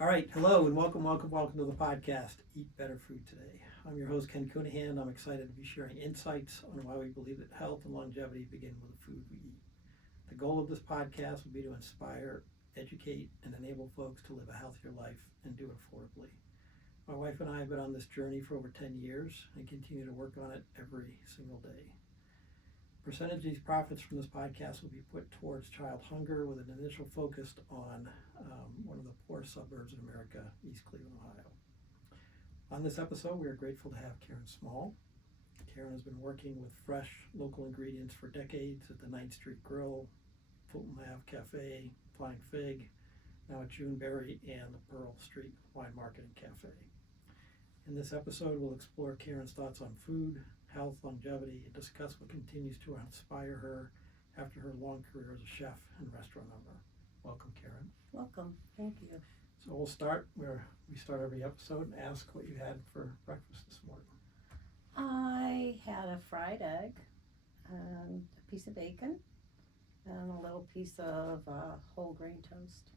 All right, hello and welcome to the podcast, Eat Better Food Today. I'm your host, Ken Coonahan. I'm excited to be sharing insights on why we believe that health and longevity begin with the food we eat. The goal of this podcast will be to inspire, educate, and enable folks to live a healthier life and do it affordably. My wife and I have been on this journey for over 10 years and continue to work on it every single day. Percentage of these profits from this podcast will be put towards child hunger with an initial focus on one of the poor suburbs in America, East Cleveland, Ohio. On this episode, we are grateful to have Karen Small. Karen has been working with fresh local ingredients for decades at the 9th Street Grill, Fulton Avenue Café, Flying Fig, now at Juneberry, and the Pearl Street Wine Market and Cafe. In this episode, we'll explore Karen's thoughts on food, health, longevity, and discuss what continues to inspire her after her long career as a chef and restaurant owner. Welcome, Karen. Welcome. Thank you. So we'll start where we start every episode and ask what you had for breakfast this morning. I had a fried egg and a piece of bacon and a little piece of whole grain toast.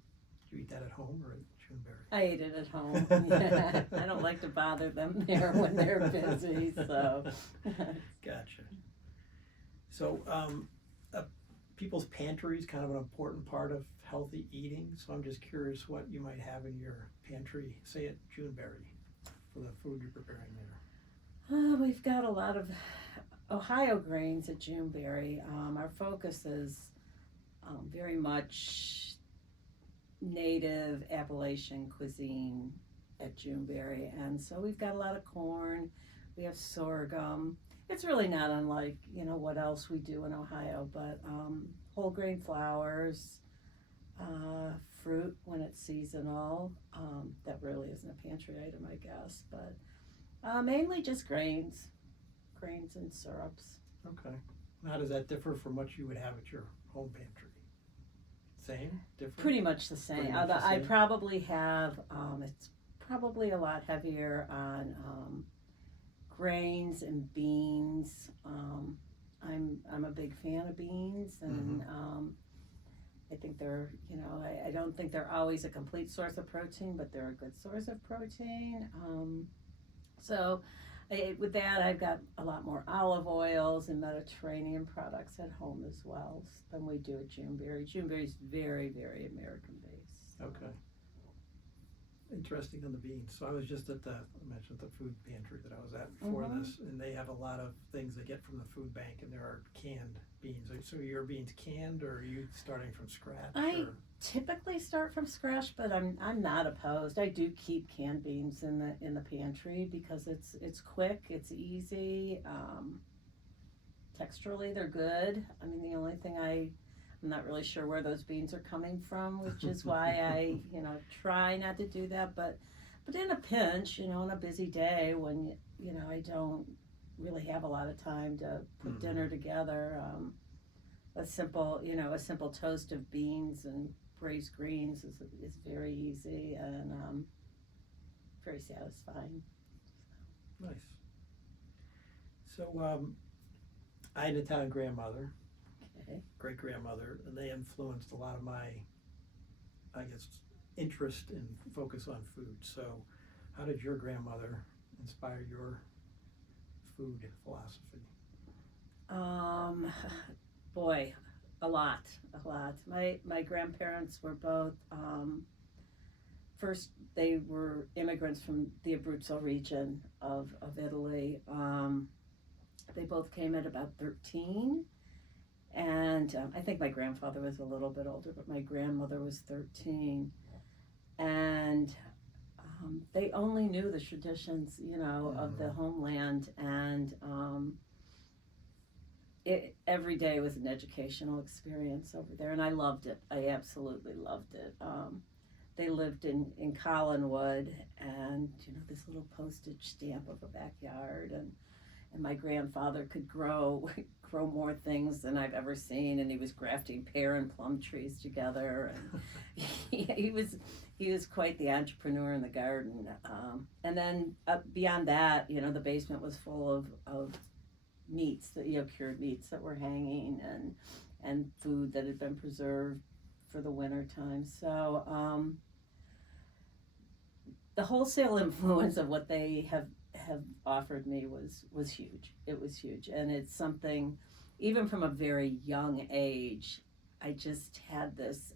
Did you eat that at home or at Juneberry? I ate it at home. Yeah. I don't like to bother them there when they're busy, so. Gotcha. So people's pantry is kind of an important part of healthy eating, so I'm just curious what you might have in your pantry, say at Juneberry, for the food you're preparing there. We've got a lot of Ohio grains at Juneberry. Our focus is very much native Appalachian cuisine at Juneberry, and so we've got a lot of corn. We have sorghum. It's really not unlike what else we do in Ohio, but whole grain flours, fruit when it's seasonal. That really isn't a pantry item, I guess, but mainly just grains and syrups. Okay. How does that differ from what you would have at your home pantry? Same? Different? Pretty much the same. Pretty much the I same? probably have, it's probably a lot heavier on grains and beans. I'm a big fan of beans, and I think they're, I don't think they're always a complete source of protein, but they're a good source of protein. With that, I've got a lot more olive oils and Mediterranean products at home as well than we do at Juneberry. Juneberry's very, very American-based. Okay. Interesting on the beans. So I was just at I mentioned the food pantry that I was at before this, and they have a lot of things they get from the food bank, and there are canned beans. So are your beans canned, or are you starting from scratch? I typically start from scratch, but I'm not opposed. I do keep canned beans in the pantry because it's quick, it's easy. Texturally, they're good. I mean, the only thing I'm not really sure where those beans are coming from, which is why I, try not to do that. But in a pinch, on a busy day when, I don't really have a lot of time to put dinner together, a simple toast of beans and braised greens is very easy and very satisfying. Nice. So I had an Italian grandmother. Great grandmother, and they influenced a lot of my, I guess, interest and focus on food. So how did your grandmother inspire your food philosophy? Boy, a lot. My grandparents were both, first they were immigrants from the Abruzzo region of Italy. They both came at about 13. And I think my grandfather was a little bit older, but my grandmother was 13. And they only knew the traditions, of the homeland. And every day was an educational experience over there. And I loved it. I absolutely loved it. They lived in Collinwood, and, this little postage stamp of a backyard. And my grandfather could grow more things than I've ever seen, and he was grafting pear and plum trees together, and he was quite the entrepreneur in the garden. And then beyond that, the basement was full of meats, cured meats that were hanging, and food that had been preserved for the winter time. So the wholesale influence of what they have offered me was huge. It was huge, and it's something, even from a very young age, I just had this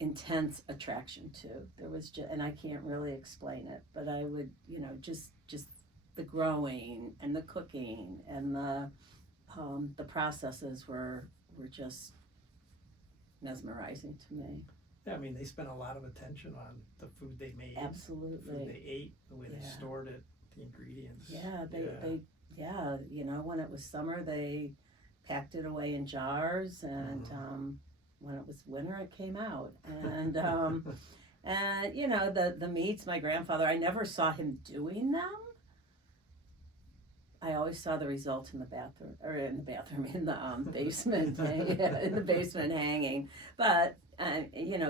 intense attraction to. There was just, and I can't really explain it, but I would, just the growing and the cooking and the processes were just mesmerizing to me. Yeah, I mean, they spent a lot of attention on the food they made, the Absolutely. food they ate, the way they Yeah. stored it, the ingredients. Yeah, when it was summer, they packed it away in jars, and when it was winter, it came out. And and the meats, my grandfather, I never saw him doing them. I always saw the result in the bathroom, in the basement, in the basement hanging. But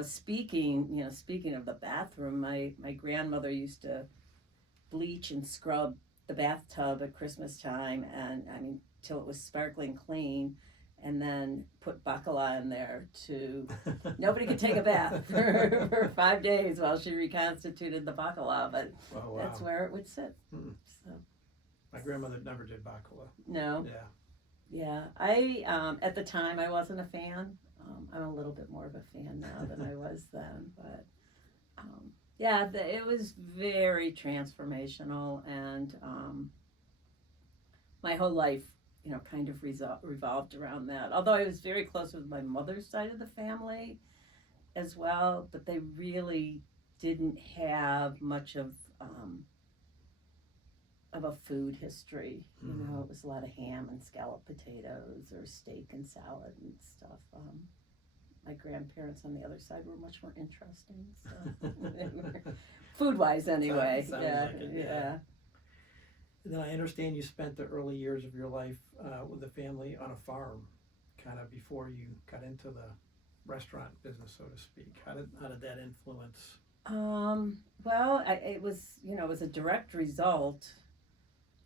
speaking of the bathroom, my grandmother used to bleach and scrub the bathtub at Christmas time, and I mean till it was sparkling clean, and then put bacala in there to nobody could take a bath for 5 days while she reconstituted the bacala, but Oh, wow. that's where it would sit. So. My grandmother never did bacala. No. Yeah. I at the time I wasn't a fan. I'm a little bit more of a fan now than I was then, but it was very transformational, and my whole life, kind of revolved around that. Although I was very close with my mother's side of the family as well, but they really didn't have much of a food history. It was a lot of ham and scalloped potatoes or steak and salad and stuff. My grandparents on the other side were much more interesting, so food-wise anyway. Sounds yeah, like it, yeah. And then I understand you spent the early years of your life with the family on a farm, kind of before you got into the restaurant business, so to speak. How did that influence? Well, it was a direct result.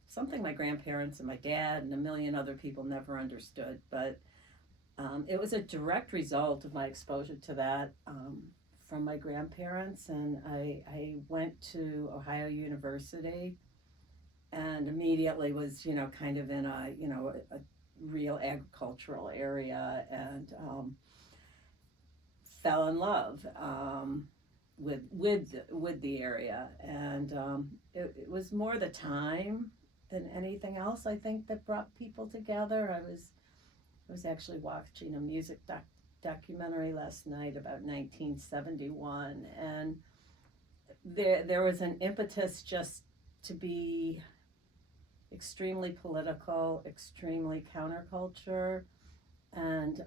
Something my grandparents and my dad and a million other people never understood, but it was a direct result of my exposure to that from my grandparents, and I went to Ohio University, and immediately was kind of in a real agricultural area, and fell in love with the area, and it was more the time than anything else, I think, that brought people together. I was actually watching a music documentary last night about 1971, and there was an impetus just to be extremely political, extremely counterculture, and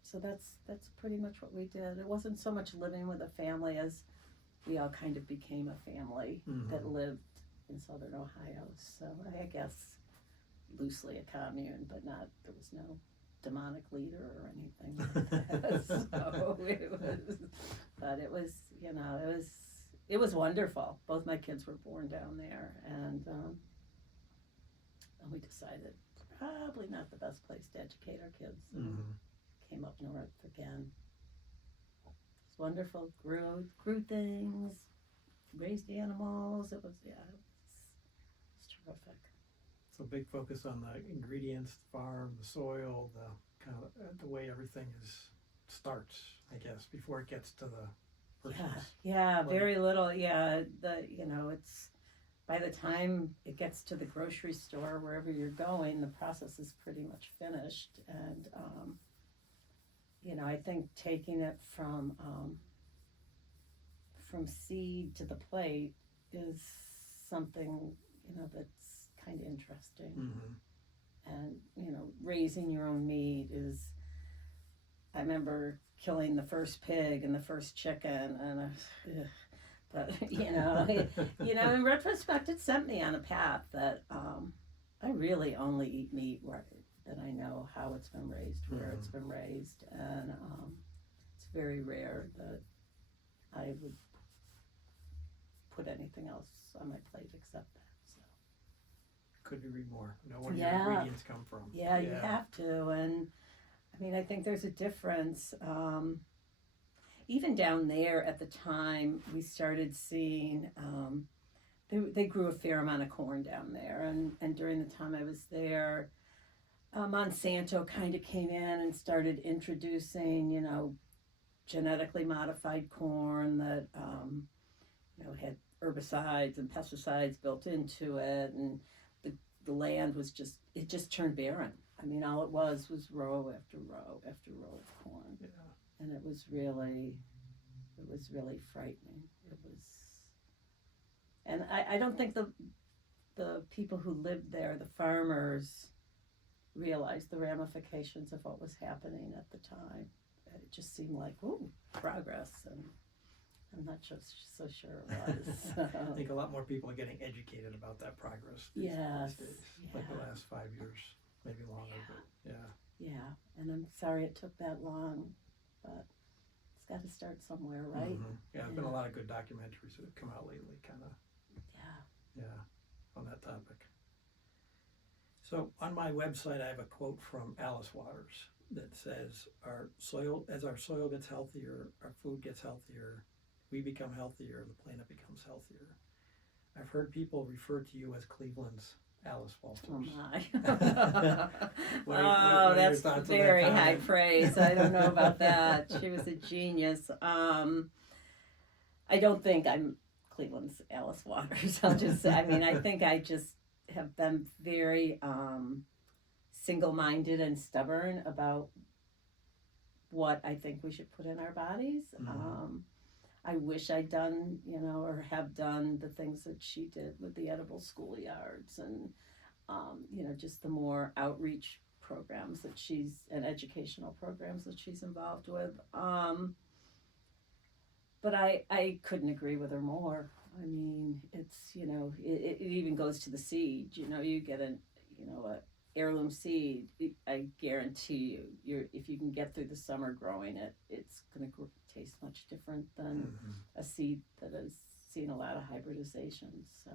so that's pretty much what we did. It wasn't so much living with a family as we all kind of became a family that lived in southern Ohio. So I guess loosely a commune, but there was no demonic leader or anything like that. So it was wonderful. Both my kids were born down there, and we decided probably not the best place to educate our kids. Came up north again. It's wonderful. Grew things, raised animals. It was terrific. So big focus on the ingredients, the farm, the soil, the kind of the way everything starts, I guess, before it gets to the purchase. Yeah, very little. Yeah, it's by the time it gets to the grocery store, wherever you're going, the process is pretty much finished, and I think taking it from seed to the plate is something that's kind of interesting. And raising your own meat is. I remember killing the first pig and the first chicken, and but in retrospect, it sent me on a path that I really only eat meat that I know how it's been raised, where it's been raised, and it's very rare that I would put anything else on my plate except that. So. Couldn't agree more. Know where your ingredients come from. Yeah, you have to, and I mean, I think there's a difference. even down there at the time, we started seeing, they grew a fair amount of corn down there. And during the time I was there, Monsanto kind of came in and started introducing, genetically modified corn that, had herbicides and pesticides built into it. And the land was it just turned barren. I mean, all it was row after row after row of corn. Yeah. And it was really frightening. It was, and I don't think the people who lived there, the farmers, realized the ramifications of what was happening at the time. It just seemed like, ooh, progress, and I'm not just so sure it was. I think a lot more people are getting educated about that progress these days. Like the last 5 years, maybe longer, but yeah. Yeah, and I'm sorry it took that long, but it's got to start somewhere, right? Mm-hmm. Yeah, there's been a lot of good documentaries that have come out lately, kind of. Yeah, on that topic. So on my website, I have a quote from Alice Waters that says, as our soil gets healthier, our food gets healthier, we become healthier, the planet becomes healthier. I've heard people refer to you as Cleveland's Alice Walters. Oh my. What that's very high praise. I don't know about that. She was a genius. I don't think I'm Cleveland's Alice Waters. I'll just say, I think I just have been very single-minded and stubborn about what I think we should put in our bodies. Mm-hmm. I wish I'd done, or have done the things that she did with the edible schoolyards and, just the more outreach programs that and educational programs that she's involved with. But I couldn't agree with her more. I mean, it's, it even goes to the seed. You get a heirloom seed. I guarantee if you can get through the summer growing it, it's going to taste much different than mm-hmm. a seed that has seen a lot of hybridization. So,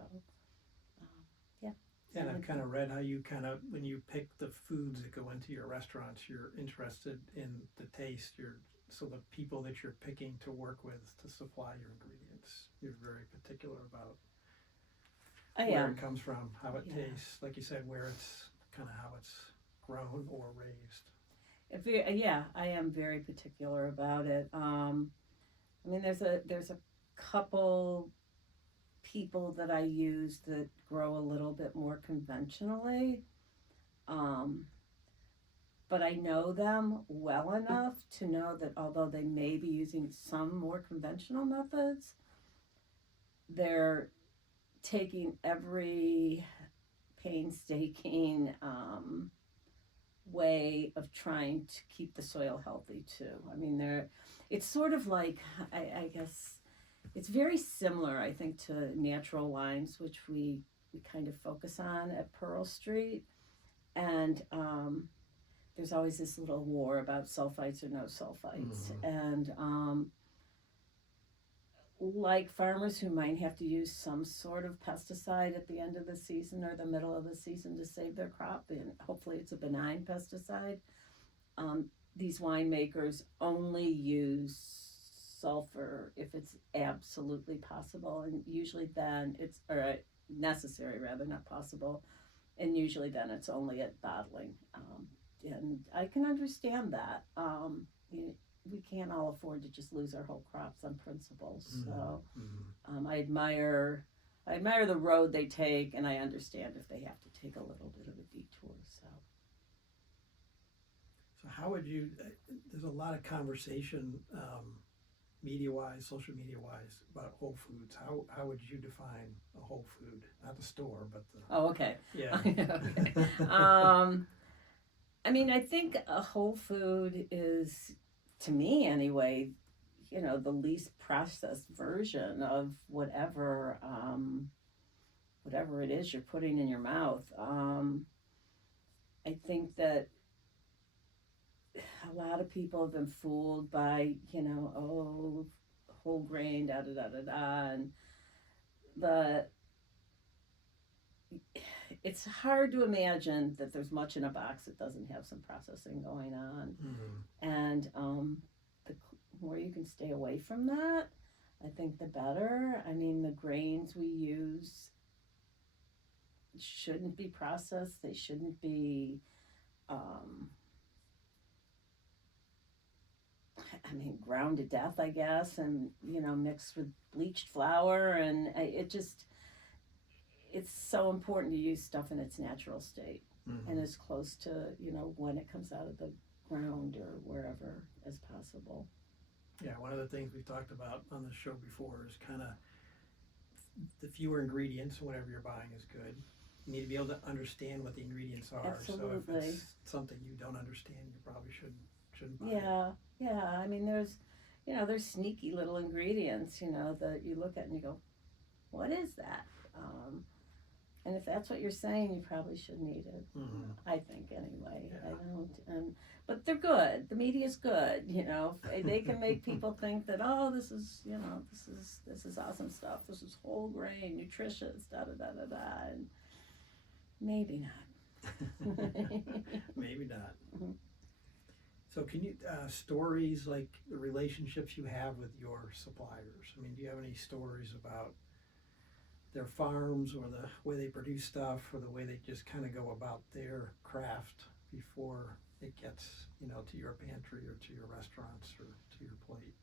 yeah. And I've kind of read how you when you pick the foods that go into your restaurants, you're interested in the taste. So the people that you're picking to work with to supply your ingredients, you're very particular about where it comes from, how it tastes, like you said, where it's kind of how it's grown or raised. Yeah, I am very particular about it. There's a couple people that I use that grow a little bit more conventionally. But I know them well enough to know that although they may be using some more conventional methods, they're taking every painstaking way of trying to keep the soil healthy too. It's sort of like, I guess, it's very similar, I think, to natural wines, which we kind of focus on at Pearl Street. And there's always this little war about sulfites or no sulfites. Mm-hmm. And like farmers who might have to use some sort of pesticide at the end of the season or the middle of the season to save their crop, and hopefully it's a benign pesticide, these winemakers only use sulfur if it's absolutely possible, and usually then or necessary rather, not possible, and usually then it's only at bottling. And I can understand that. We can't all afford to just lose our whole crops on principle. So I admire the road they take, and I understand if they have to take a little bit of a detour. So how would you? There's a lot of conversation, media-wise, social media-wise, about whole foods. How would you define a whole food? Not the store, but the. Oh, okay. Yeah. Okay. I think a whole food is, to me anyway, the least processed version of whatever it is you're putting in your mouth. I think that a lot of people have been fooled by, whole grain, and it's hard to imagine that there's much in a box that doesn't have some processing going on. Mm-hmm. And more you can stay away from that, I think the better. I mean, the grains we use shouldn't be processed. They shouldn't be, I mean, ground to death, I guess, and, mixed with bleached flour. And it's so important to use stuff in its natural state and as close to, when it comes out of the ground or wherever as possible. Yeah, one of the things we've talked about on the show before is kind of the fewer ingredients, whatever you're buying is good. You need to be able to understand what the ingredients are. Absolutely. So if it's something you don't understand, you probably shouldn't buy it. Yeah. I mean, there's sneaky little ingredients, that you look at and you go, what is that? And if that's what you're saying, you probably shouldn't eat it. I think anyway. Yeah. I don't. But they're good. The media's good. They can make people think that, oh, this is awesome stuff. This is whole grain, nutritious, da da da da da. And maybe not. Maybe not. So can you, stories like the relationships you have with your suppliers? I mean, do you have any stories about their farms or the way they produce stuff or the way they just kind of go about their craft before it gets, to your pantry or to your restaurants or to your plate?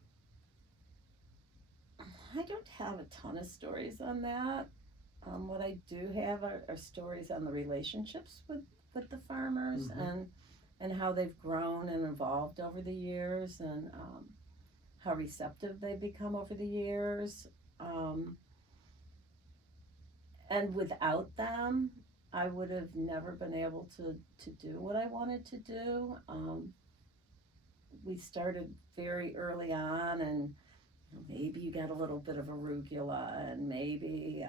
I don't have a ton of stories on that. What I do have are stories on the relationships with the farmers and how they've grown and evolved over the years and how receptive they've become over the years. And without them, I would have never been able to do what I wanted to do. We started very early on, and maybe you got a little bit of arugula, and maybe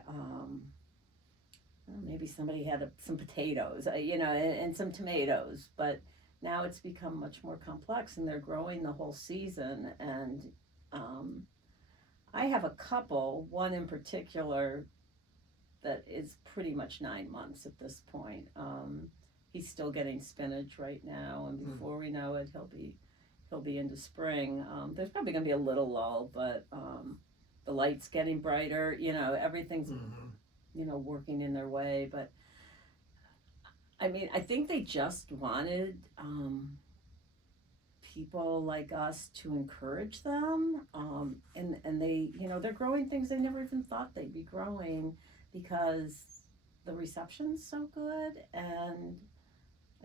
somebody had some potatoes, and some tomatoes. But now it's become much more complex, and they're growing the whole season. And I have a couple, one in particular that is pretty much 9 months at this point. He's still getting spinach right now, and before we know it, he'll be into spring. There's probably going to be a little lull, but the light's getting brighter. Everything's working in their way. But I mean, I think they just wanted people like us to encourage them, and they, they're growing things they never even thought they'd be growing, because the reception's so good. And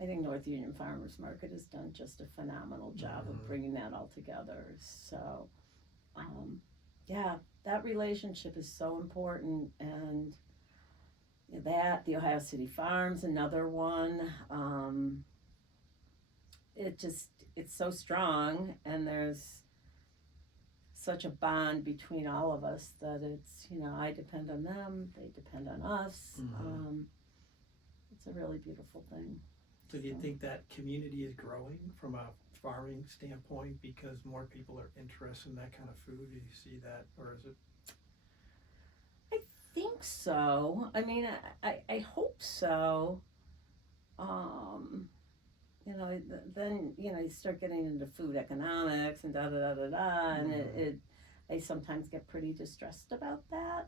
I think North Union Farmers Market has done just a phenomenal job of bringing that all together. So, that relationship is so important. And the Ohio City Farms, another one. It's so strong, and there's such a bond between all of us that it's, I depend on them, they depend on us. It's a really beautiful thing. So do you think that community is growing from a farming standpoint because more people are interested in that kind of food? Do you see that, or is it? I think so. I mean, I hope so. Then you start getting into food economics and da da da da da, and I sometimes get pretty distressed about that.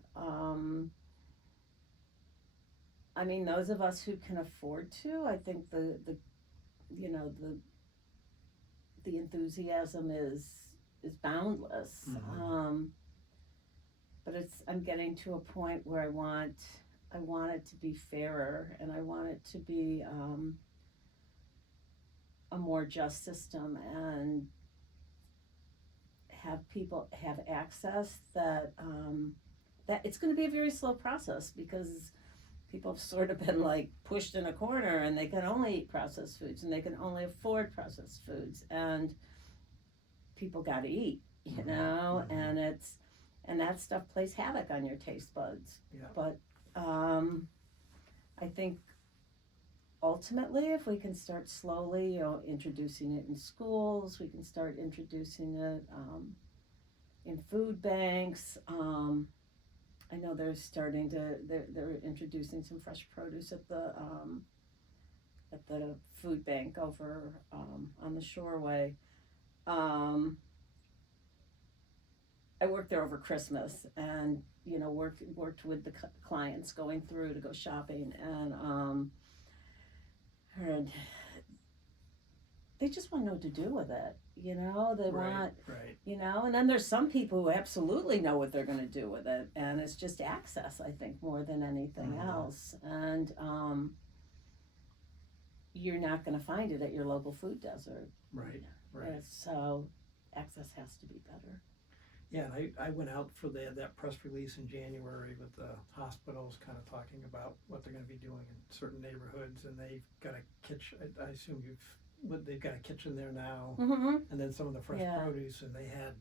I mean, those of us who can afford to, I think the enthusiasm is boundless. But I'm getting to a point where I want it to be fairer, and I want it to be a more just system, and have people have access that it's going to be a very slow process, because people have sort of been like pushed in a corner, and they can only eat processed foods, and they can only afford processed foods, and people got to eat, and that stuff plays havoc on your taste buds. Yeah. But I think ultimately, if we can start slowly, introducing it in schools, we can start introducing it in food banks. I know they're introducing some fresh produce at the food bank over on the Shoreway. I worked there over Christmas, and worked with the clients going through to go shopping, and heard they just want to know what to do with it. They want, right. and then there's some people who absolutely know what they're going to do with it, and it's just access, I think, more than anything else. And you're not going to find it at your local food desert. Right. And so access has to be better. Yeah, and I went out for that press release in January with the hospitals kind of talking about what they're going to be doing in certain neighborhoods, and they've got a kitchen. I assume they've got a kitchen there now, Mm-hmm. and then some of the fresh produce, and they had,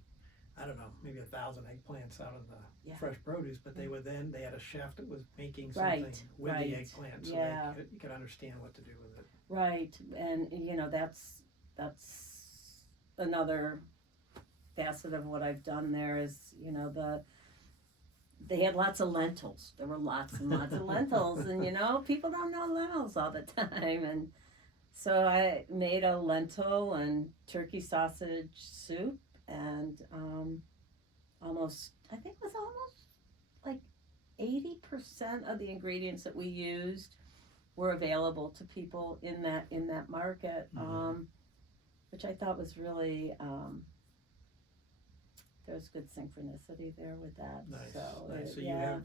I don't know, maybe 1,000 eggplants out in the fresh produce, but they had a chef that was making something with the eggplant, so you could understand what to do with it. Right, and that's another facet of what I've done there is, they had lots of lentils. There were lots and lots of lentils, and people don't know lentils all the time, and so I made a lentil and turkey sausage soup, and I think it was almost like 80% of the ingredients that we used were available to people in that market, which I thought was really, there was good synchronicity there with that. Nice.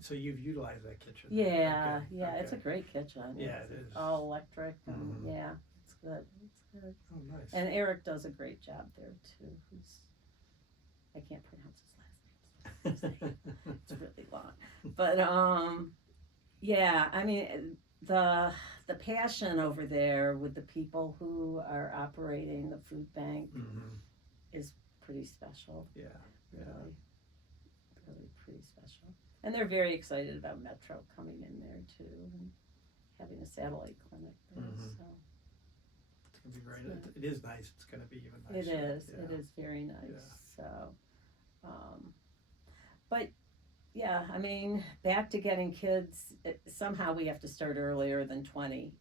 So you've utilized that kitchen. Yeah, it's a great kitchen. Yeah, it is. All electric, and it's good. Oh, nice. And Eric does a great job there too. I can't pronounce his last name. It's really long, but I mean the passion over there with the people who are operating the food bank is pretty special. Really pretty special. And they're very excited about Metro coming in there too, and having a satellite clinic there. So it's gonna be great. It is nice. It's gonna be even nicer. It is. It is very nice. So, but yeah, I mean, back to getting kids. Somehow we have to start earlier than 20,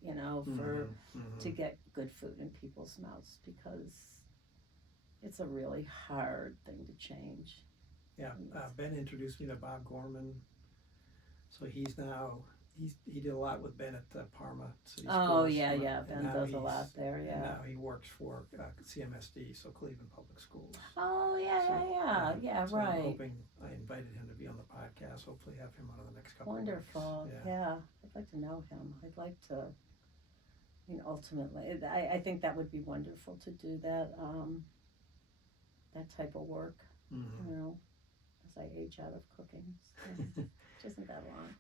to get good food in people's mouths, because it's a really hard thing to change. Yeah, Ben introduced me to Bob Gorman. So he did a lot with Ben at Parma City Schools. Oh yeah, Ben does a lot there. Yeah. And now he works for CMSD, so Cleveland Public Schools. Oh yeah, so right. I'm hoping I invited him to be on the podcast. Hopefully have him on in the next couple Wonderful. of weeks. Yeah, I'd like to know him. I'd like to. Ultimately, I think that would be wonderful to do that. That type of work, as I age out of cooking, which isn't that long.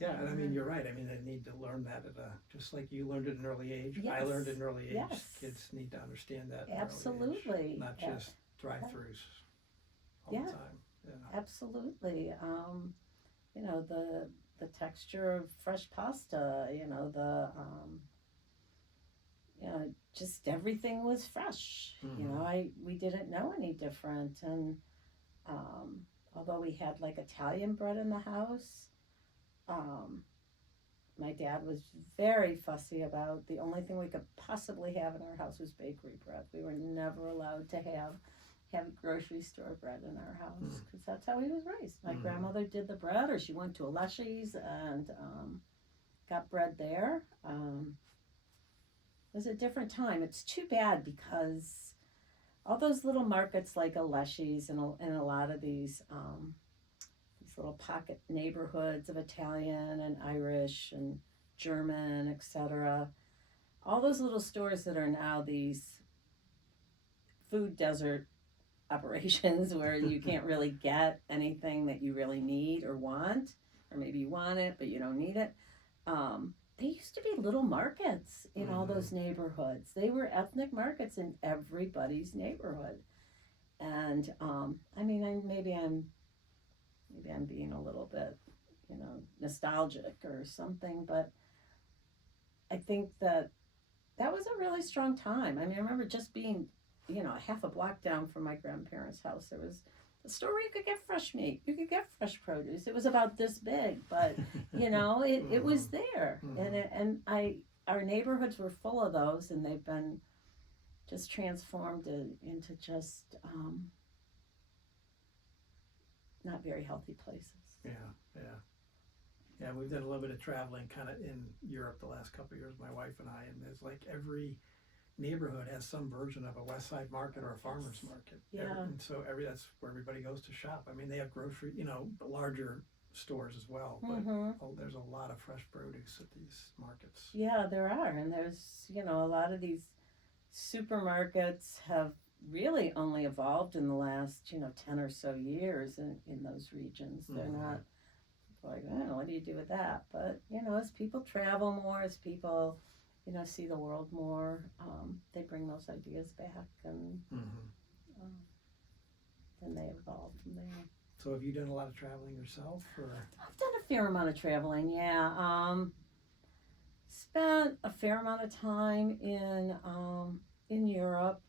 Yeah, and I mean, you're right. I mean, they need to learn that just like you learned at an early age. Yes. I learned at an early age. Yes. Kids need to understand that. Absolutely. Not just drive-throughs all the time. Yeah. Absolutely. The texture of fresh pasta. Just everything was fresh. We didn't know any different, and although we had like Italian bread in the house, my dad was very fussy about the only thing we could possibly have in our house was bakery bread. We were never allowed to have grocery store bread in our house, because that's how he was raised. My grandmother did the bread, or she went to a Leshy's and got bread there. It was a different time. It's too bad, because all those little markets like a Leshy's and a lot of these little pocket neighborhoods of Italian and Irish and German, etc. All those little stores that are now these food desert operations where you can't really get anything that you really need or want, or maybe you want it but you don't need it. They used to be little markets in all those neighborhoods. They were ethnic markets in everybody's neighborhood. And maybe I'm being a little bit, nostalgic or something, but I think that was a really strong time. I mean, I remember just being, half a block down from my grandparents' house. There was a store where you could get fresh meat. You could get fresh produce. It was about this big, but it was there. And our neighborhoods were full of those, and they've been just transformed into just not very healthy places. Yeah, yeah. Yeah, we've done a little bit of traveling kind of in Europe the last couple of years, my wife and I, and there's like every neighborhood has some version of a West Side market or a farmer's market. Yeah. And so that's where everybody goes to shop. I mean, they have grocery, larger stores as well, but there's a lot of fresh produce at these markets. Yeah, there are, and there's, a lot of these supermarkets have really only evolved in the last, 10 or so years in those regions. They're not like, oh, what do you do with that? But, as people travel more, as people, see the world more, they bring those ideas back and then they evolve from there. So have you done a lot of traveling yourself, or? I've done a fair amount of traveling, yeah. Spent a fair amount of time in Europe,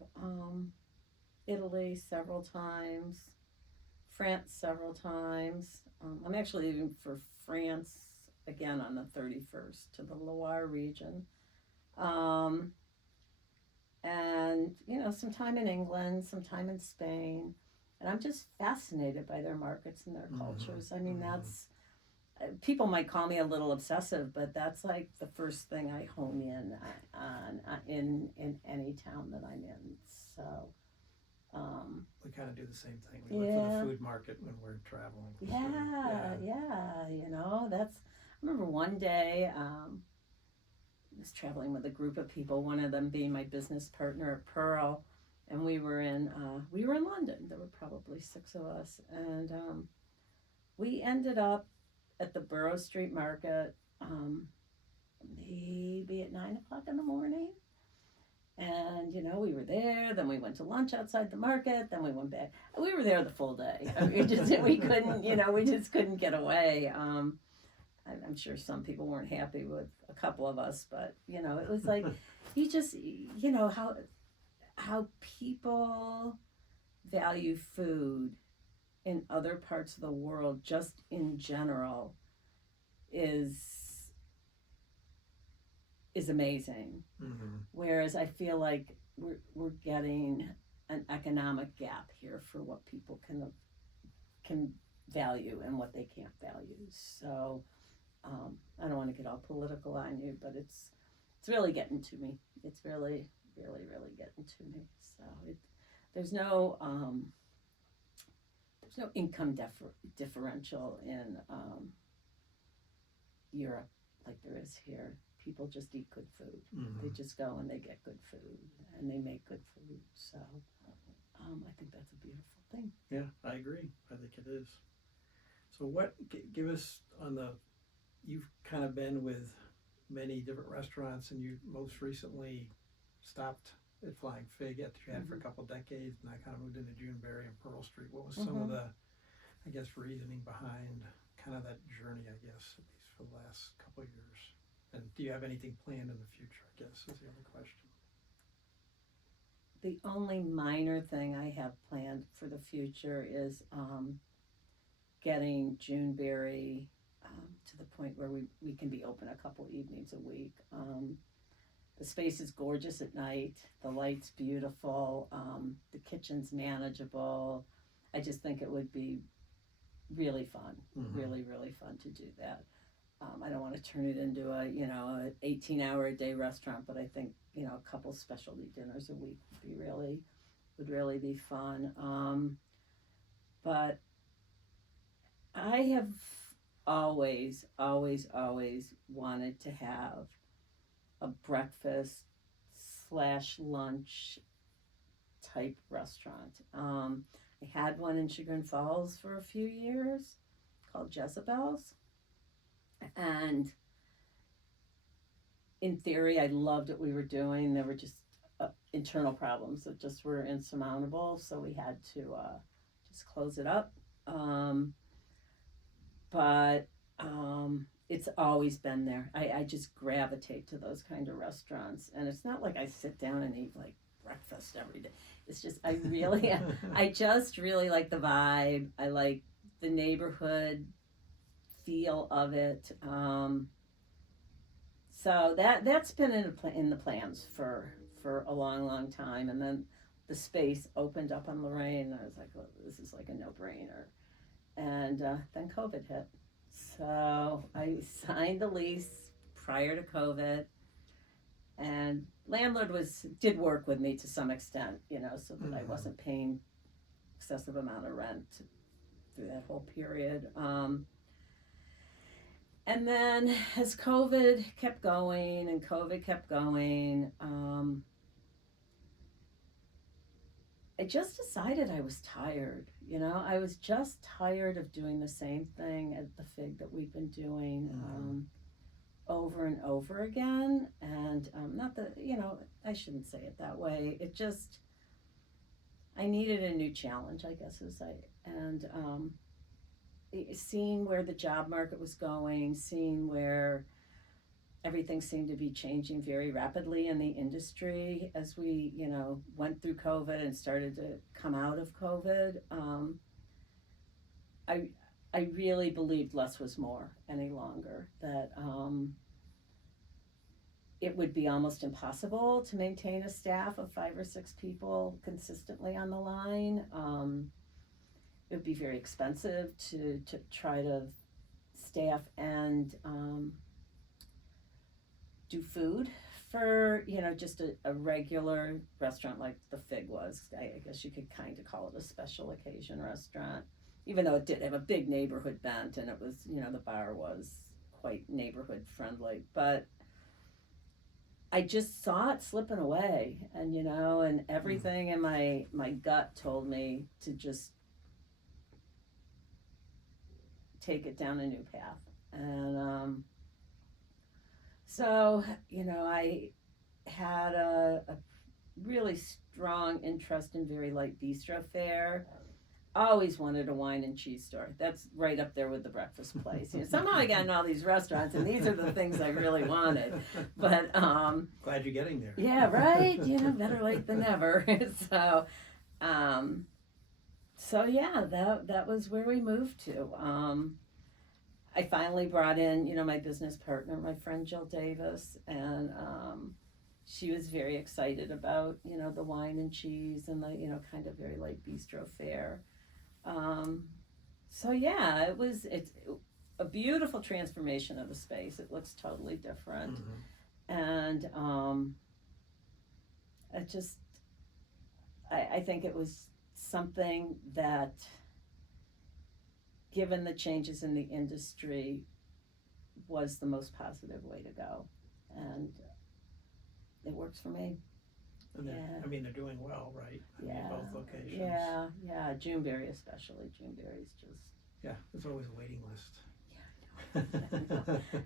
Italy several times, France several times. I'm actually leaving for France again on the 31st to the Loire region. And, some time in England, some time in Spain. And I'm just fascinated by their markets and their cultures. I mean, that's, people might call me a little obsessive, but that's like the first thing I hone in on in any town that I'm in. So, we kind of do the same thing. We look for the food market when we're traveling. That's, I remember one day, I was traveling with a group of people, one of them being my business partner at Pearl, and we were in London. There were probably 6 of us, and we ended up at the Borough Street Market, maybe at 9:00 in the morning. And, we were there, then we went to lunch outside the market, then we went back. We were there the full day. I mean, we couldn't, we just couldn't get away. I'm sure some people weren't happy with a couple of us, but, it was like, you just, how people value food in other parts of the world, just in general, is amazing. Whereas I feel like we're getting an economic gap here for what people can value and what they can't value. So I don't want to get all political on you, but it's really getting to me. It's really, really, really getting to me. So there's no income differential in Europe like there is here. People just eat good food. They just go and they get good food, and they make good food. So I think that's a beautiful thing. Yeah, I agree. I think it is. So give us you've kind of been with many different restaurants, and you most recently stopped at Flying Fig that you had for a couple decades, and I kind of moved into Juneberry and Pearl Street. What was some of the, reasoning behind kind of that journey, at least for the last couple of years? And do you have anything planned in the future, I guess, is the other question. The only minor thing I have planned for the future is getting Juneberry to the point where we can be open a couple evenings a week. The space is gorgeous at night. The light's beautiful. The kitchen's manageable. I just think it would be really fun, really, really fun to do that. I don't want to turn it into an 18-hour a day restaurant, but I think, a couple specialty dinners a week would really be fun. But I have always, always, always wanted to have a breakfast / lunch type restaurant. I had one in Chagrin Falls for a few years called Jezebel's. And in theory, I loved what we were doing. There were just internal problems that just were insurmountable, so we had to just close it up. But it's always been there. I just gravitate to those kind of restaurants, and it's not like I sit down and eat like breakfast every day. It's just I just really like the vibe. I like the neighborhood feel of it. So that's been in the plans for a long time, and then the space opened up on Lorraine. I was like, well, this is like a no-brainer. and then COVID hit. So I signed the lease prior to COVID, and landlord did work with me to some extent, so that I wasn't paying excessive amount of rent through that whole period. And then as COVID kept going, I just decided I was tired. I was just tired of doing the same thing at the Fig that we've been doing over and over again. And not that, I shouldn't say it that way. It just, I needed a new challenge, I guess, seeing where the job market was going, seeing where everything seemed to be changing very rapidly in the industry as we, went through COVID and started to come out of COVID. I really believed less was more any longer, that it would be almost impossible to maintain a staff of 5 or 6 people consistently on the line. It would be very expensive to try to staff and do food for, just a regular restaurant like the Fig was. I guess you could kind of call it a special occasion restaurant, even though it did have a big neighborhood bent, and it was, the bar was quite neighborhood friendly. But I just saw it slipping away, and, and everything in my gut told me to just take it down a new path. And so, I had a really strong interest in very light bistro fare. Always wanted a wine and cheese store. That's right up there with the breakfast place. Somehow I got in all these restaurants, and these are the things I really wanted. But glad you're getting there. Yeah, right. Better late than never. So yeah, that was where we moved to. I finally brought in, my business partner, my friend Jill Davis, and she was very excited about, the wine and cheese and the, kind of very light bistro fare. So yeah, it's a beautiful transformation of the space. It looks totally different. And I think it was something that, given the changes in the industry, was the most positive way to go. And it works for me. And they're doing well, right? Both locations. Yeah, Juneberry especially. Juneberry's just... Yeah, there's always a waiting list.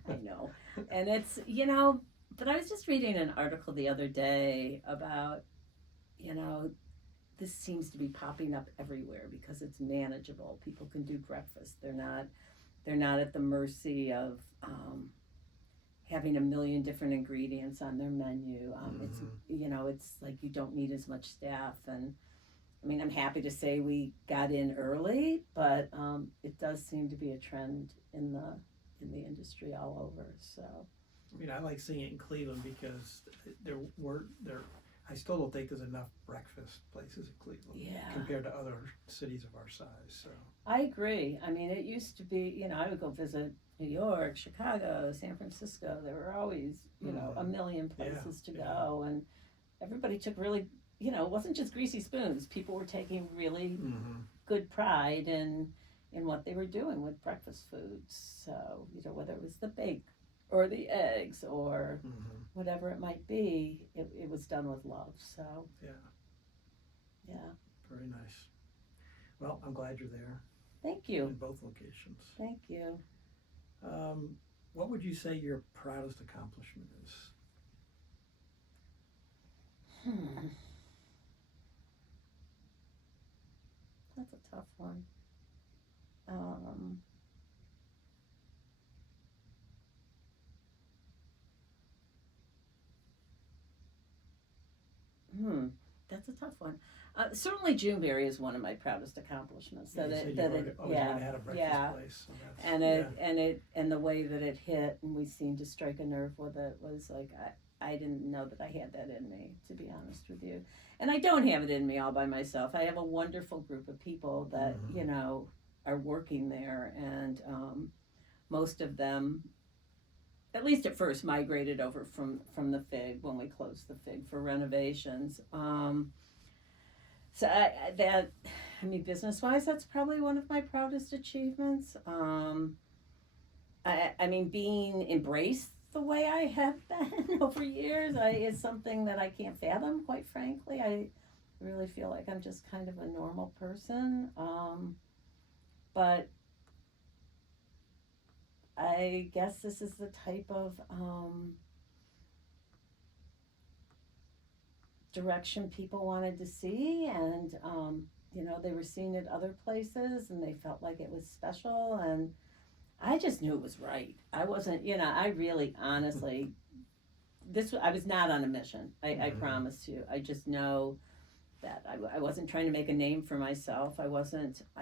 I know. And it's, but I was just reading an article the other day about, this seems to be popping up everywhere because it's manageable. People can do breakfast. They're not at the mercy of having a million different ingredients on their menu. It's it's like you don't need as much staff. And I'm happy to say we got in early, but it does seem to be a trend in the industry all over. So I like seeing it in Cleveland because I still don't think there's enough breakfast places in Cleveland compared to other cities of our size. So I agree. It used to be, I would go visit New York, Chicago, San Francisco. There were always, a million places to go, and everybody took really, it wasn't just greasy spoons. People were taking really good pride in what they were doing with breakfast foods. So, whether it was the bake or the eggs or whatever it might be, it was done with love. So yeah, very nice. Well, I'm glad you're there. Thank you. In both locations. Thank you. What would you say your proudest accomplishment is? That's a tough one. That's a tough one. Certainly, Juneberry is one of my proudest accomplishments. Had a breakfast place. So and the way that it hit, and we seemed to strike a nerve with it, was like I didn't know that I had that in me, to be honest with you. And I don't have it in me all by myself. I have a wonderful group of people that are working there, and most of them, at least at first, migrated over from the Fig when we closed the Fig for renovations. So business wise, that's probably one of my proudest achievements. I mean, being embraced the way I have been over years is something that I can't fathom, quite frankly. I really feel like I'm just kind of a normal person. But I guess this is the type of direction people wanted to see, and they were seeing it other places, and they felt like it was special, and I just knew it was right. I wasn't, I really honestly, I was not on a mission. I promise you. I just know that I wasn't trying to make a name for myself. I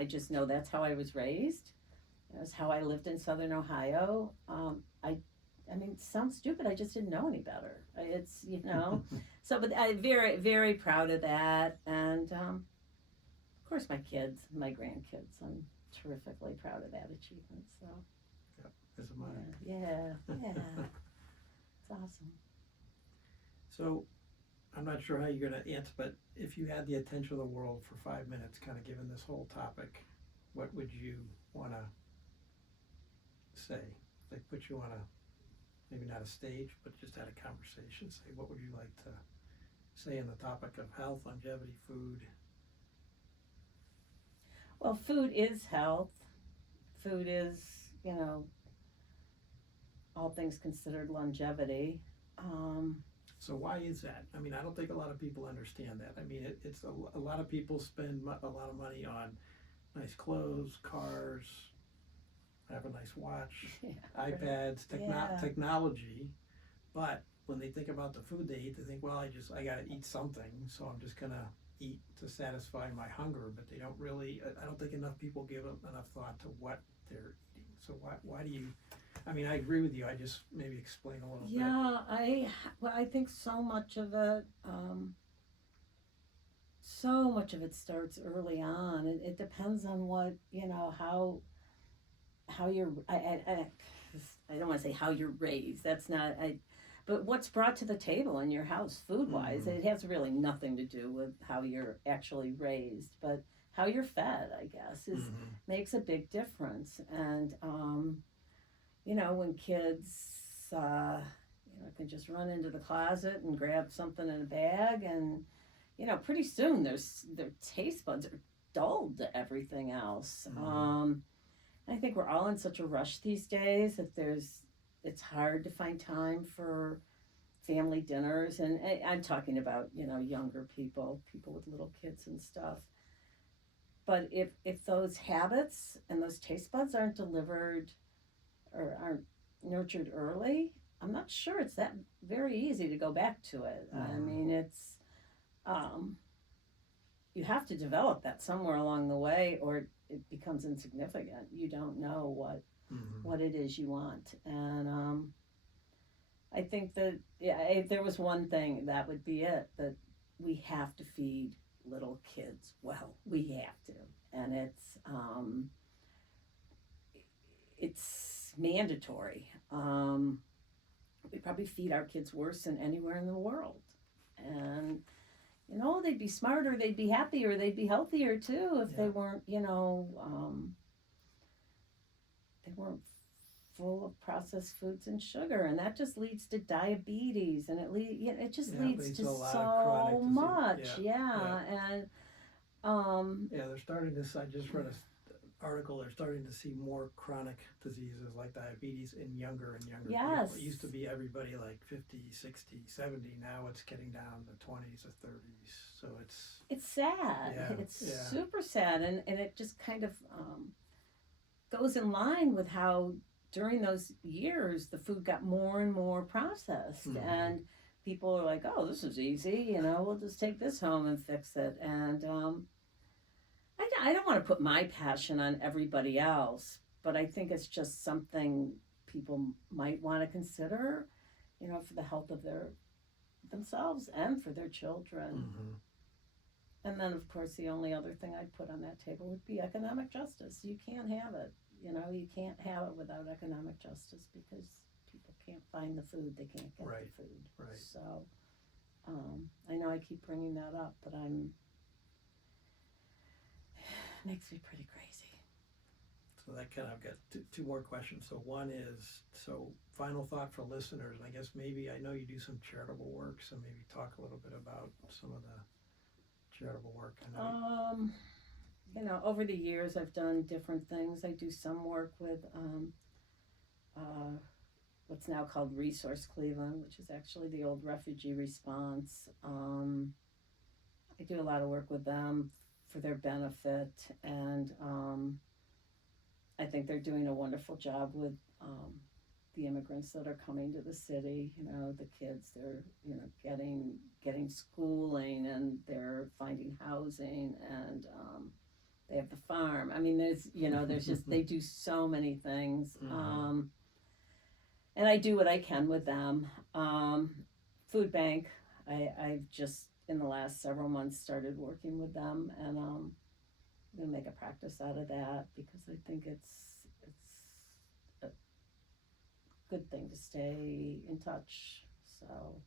just know that's how I was raised. That's how I lived in Southern Ohio. I mean, it sounds stupid. I just didn't know any better. It's, so, but I'm very, very proud of that. And, of course, my kids, my grandkids, I'm terrifically proud of that achievement. So, as am I. Yeah. It's awesome. So, I'm not sure how you're going to answer, but if you had the attention of the world for 5 minutes, kind of given this whole topic, what would you want to say? They put you on maybe not a stage, but just had a conversation. Say, what would you like to say on the topic of health, longevity, food? Well, food is health. Food is, all things considered, longevity. So why is that? I mean, I don't think a lot of people understand that. I mean, it's a lot of people spend a lot of money on nice clothes, cars, have a nice watch, iPads, technology, but when they think about the food they eat, they think, well, I got to eat something, so I'm just gonna eat to satisfy my hunger. But they don't really. I don't think enough people give enough thought to what they're eating. So why do you? I mean, I agree with you. I just maybe explain a little bit. Yeah, I think so much of it. So much of it starts early on. It depends on what how you're. I don't want to say how you're raised. That's not. But what's brought to the table in your house, food wise, Mm-hmm. it has really nothing to do with how you're actually raised, but how you're fed, I guess, makes a big difference. And when kids, can just run into the closet and grab something in a bag, and pretty soon their taste buds are dulled to everything else. I think we're all in such a rush these days that it's hard to find time for family dinners, and I'm talking about younger people with little kids and stuff. But if those habits and those taste buds aren't delivered or aren't nurtured early, I'm not sure it's that very easy to go back to it. I mean, it's you have to develop that somewhere along the way, or it becomes insignificant. You don't know what it is you want. And I think that if there was one thing, that would be it, that we have to feed little kids well. We have to. And it's mandatory. We probably feed our kids worse than anywhere in the world. And they'd be smarter, they'd be happier, they'd be healthier too if they weren't, they weren't full of processed foods and sugar, and that just leads to diabetes, and it just leads to so much. And they're starting to. I just read an article. They're starting to see more chronic diseases like diabetes in younger and younger people. It used to be everybody like 50, 60, 70. Now it's getting down to 20s or 30s. So it's sad. It's super sad, and it just kind of goes in line with how during those years the food got more and more processed, and people are like, oh, this is easy, we'll just take this home and fix it. And I don't want to put my passion on everybody else, but I think it's just something people might want to consider, for the health of themselves and for their children. And then, of course, the only other thing I'd put on that table would be economic justice. You can't have it. You can't have it without economic justice because people can't find the food. They can't get Right. the food. Right. So, I know I keep bringing that up, but it makes me pretty crazy. So that kind of got two more questions. So one is, final thought for listeners, I guess maybe, I know you do some charitable work, so maybe talk a little bit about some of the charitable work. I know Over the years I've done different things. I do some work with what's now called Resource Cleveland, which is actually the old refugee response. I do a lot of work with them for their benefit, and I think they're doing a wonderful job with the immigrants that are coming to the city. The kids, they're getting schooling, and they're finding housing, and they have the farm. I mean, there's just they do so many things. Mm-hmm. And I do what I can with them. Food bank, I've just in the last several months started working with them, and I'm gonna make a practice out of that because I think it's a good thing to stay in touch. So,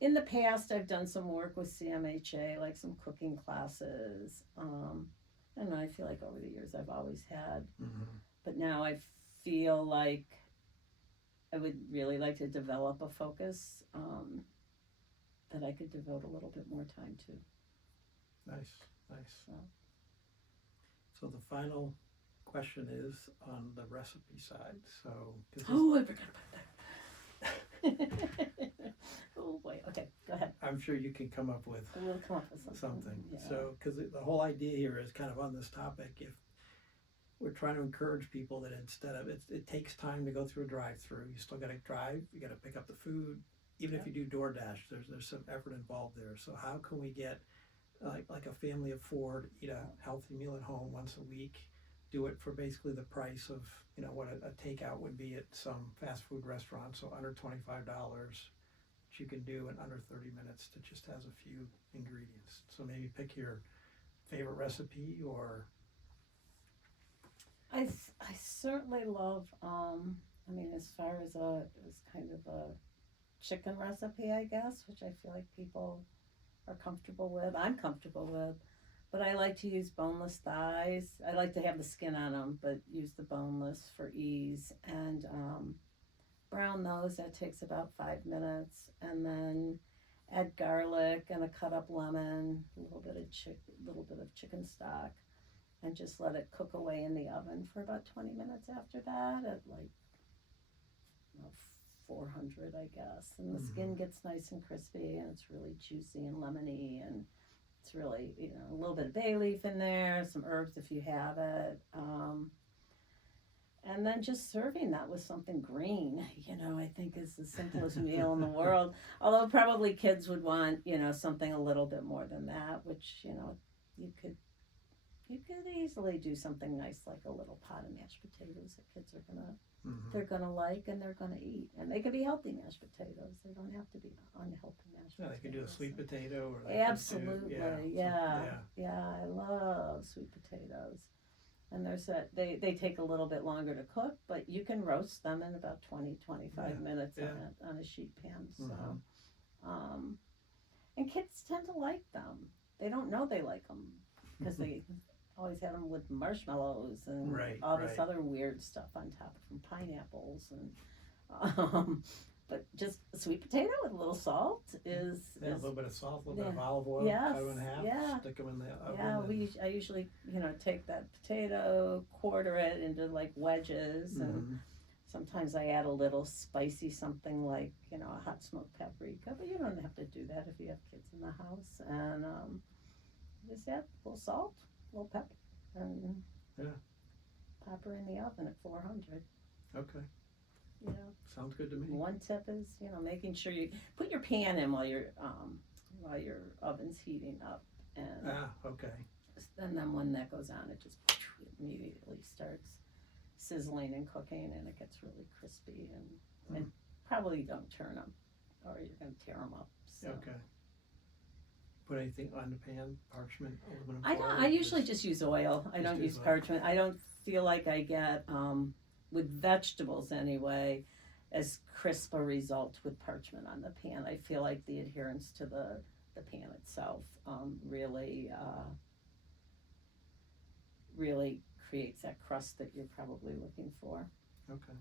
in the past, I've done some work with CMHA, like some cooking classes. I don't know. I feel like over the years I've always had, but now I feel like I would really like to develop a focus that I could devote a little bit more time to. Nice. So the final question is on the recipe side. So I forgot about that. Oh boy. Okay, go ahead. I'm sure you can come up with We'll come up with something. Yeah. So, because the whole idea here is kind of on this topic. If we're trying to encourage people that instead of it takes time to go through a drive-through. You still got to drive. You got to pick up the food. Even if you do DoorDash, there's some effort involved there. So how can we get like a family of four to eat a healthy meal at home once a week? Do it for basically the price of what a takeout would be at some fast food restaurant. So under $25, which you can do in under 30 minutes. That just has a few ingredients. So maybe pick your favorite recipe or. I certainly love, as far as kind of a chicken recipe, I guess, which I feel like people are comfortable with. I'm comfortable with, but I like to use boneless thighs. I like to have the skin on them, but use the boneless for ease, and brown those. That takes about 5 minutes, and then add garlic and a cut up lemon, a little bit of chicken stock, and just let it cook away in the oven for about 20 minutes after that at 400, I guess. And the skin gets nice and crispy, and it's really juicy and lemony, and it's really, a little bit of bay leaf in there, some herbs if you have it. And then just serving that with something green, I think is the simplest meal in the world. Although probably kids would want, something a little bit more than that, which, you could easily do something nice like a little pot of mashed potatoes that kids are they're gonna like and they're gonna eat, and they can be healthy mashed potatoes. They don't have to be unhealthy mashed potatoes. Yeah, they can do a sweet potato. Or Absolutely, I love sweet potatoes. And they take a little bit longer to cook, but you can roast them in about 20-25 minutes on a sheet pan. So, and kids tend to like them. They don't know they like them because they always have them with marshmallows and all this other weird stuff on top from pineapples, and but just a sweet potato with a little salt is a little bit of salt, a little bit of olive oil, cut them in half, stick them in the oven. I usually take that potato, quarter it into like wedges, and sometimes I add a little spicy something like a hot smoked paprika, but you don't have to do that if you have kids in the house. And just add a little salt, a little pepper, and pop her in the oven at 400. Okay. Sounds good to me. One tip is, making sure you put your pan in while your oven's heating up, and and then when that goes on, it just immediately starts sizzling and cooking, and it gets really crispy, and probably don't turn them, or you're going to tear them up. So. put anything on the pan? Parchment, aluminum I foil? don't. I usually just use oil. I don't use oil. parchment. I don't feel like I get with vegetables anyway as crisp a result with parchment on the pan. I feel like the adherence to the pan itself really really creates that crust that you're probably looking for. Okay.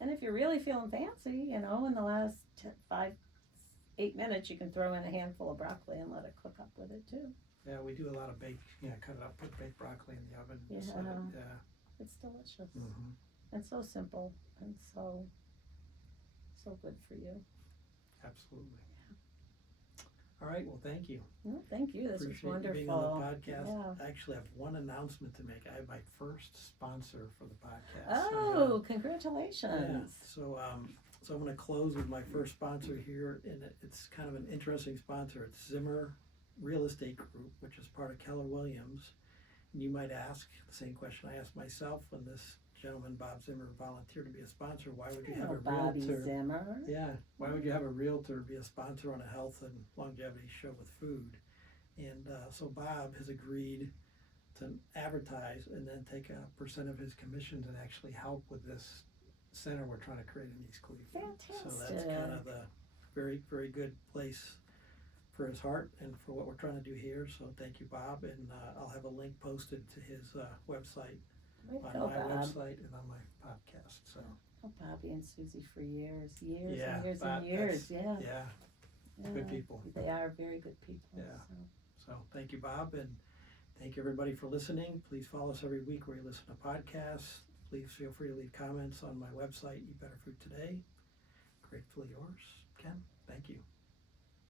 And if you're really feeling fancy, in the last 5-8 minutes, you can throw in a handful of broccoli and let it cook up with it too. Yeah, we do a lot of cut it up, put baked broccoli in the oven. Yeah. So that, It's delicious Mm-hmm. and so simple and so good for you. Absolutely. All right. Well, thank you. Well, thank you. This Appreciate was wonderful. you being on the podcast. Yeah. I actually have one announcement to make. I have my first sponsor for the podcast. Oh, congratulations. So I'm going to close with my first sponsor here, and it's kind of an interesting sponsor. It's Zimmer Real Estate Group, which is part of Keller Williams. And you might ask the same question I asked myself when this gentleman, Bob Zimmer, volunteered to be a sponsor. Why would you have a Bobby realtor? Zimmer. Yeah. Why would you have a realtor be a sponsor on a health and longevity show with food? And so Bob has agreed to advertise and then take a percent of his commissions and actually help with this center we're trying to create in East Cleveland. Fantastic. So that's kind of the very, very good place for his heart and for what we're trying to do here. So thank you, Bob. And I'll have a link posted to his website on my website and on my podcast. So Bobby and Susie for years Yeah, and years Bob, and years. yeah, Yeah. good people. They are very good people. Yeah. So. So thank you, Bob, and thank you everybody for listening. Please follow us every week where you listen to podcasts. Please feel free to leave comments on my website, Eat Better Food Today. Gratefully yours, Ken. Thank you.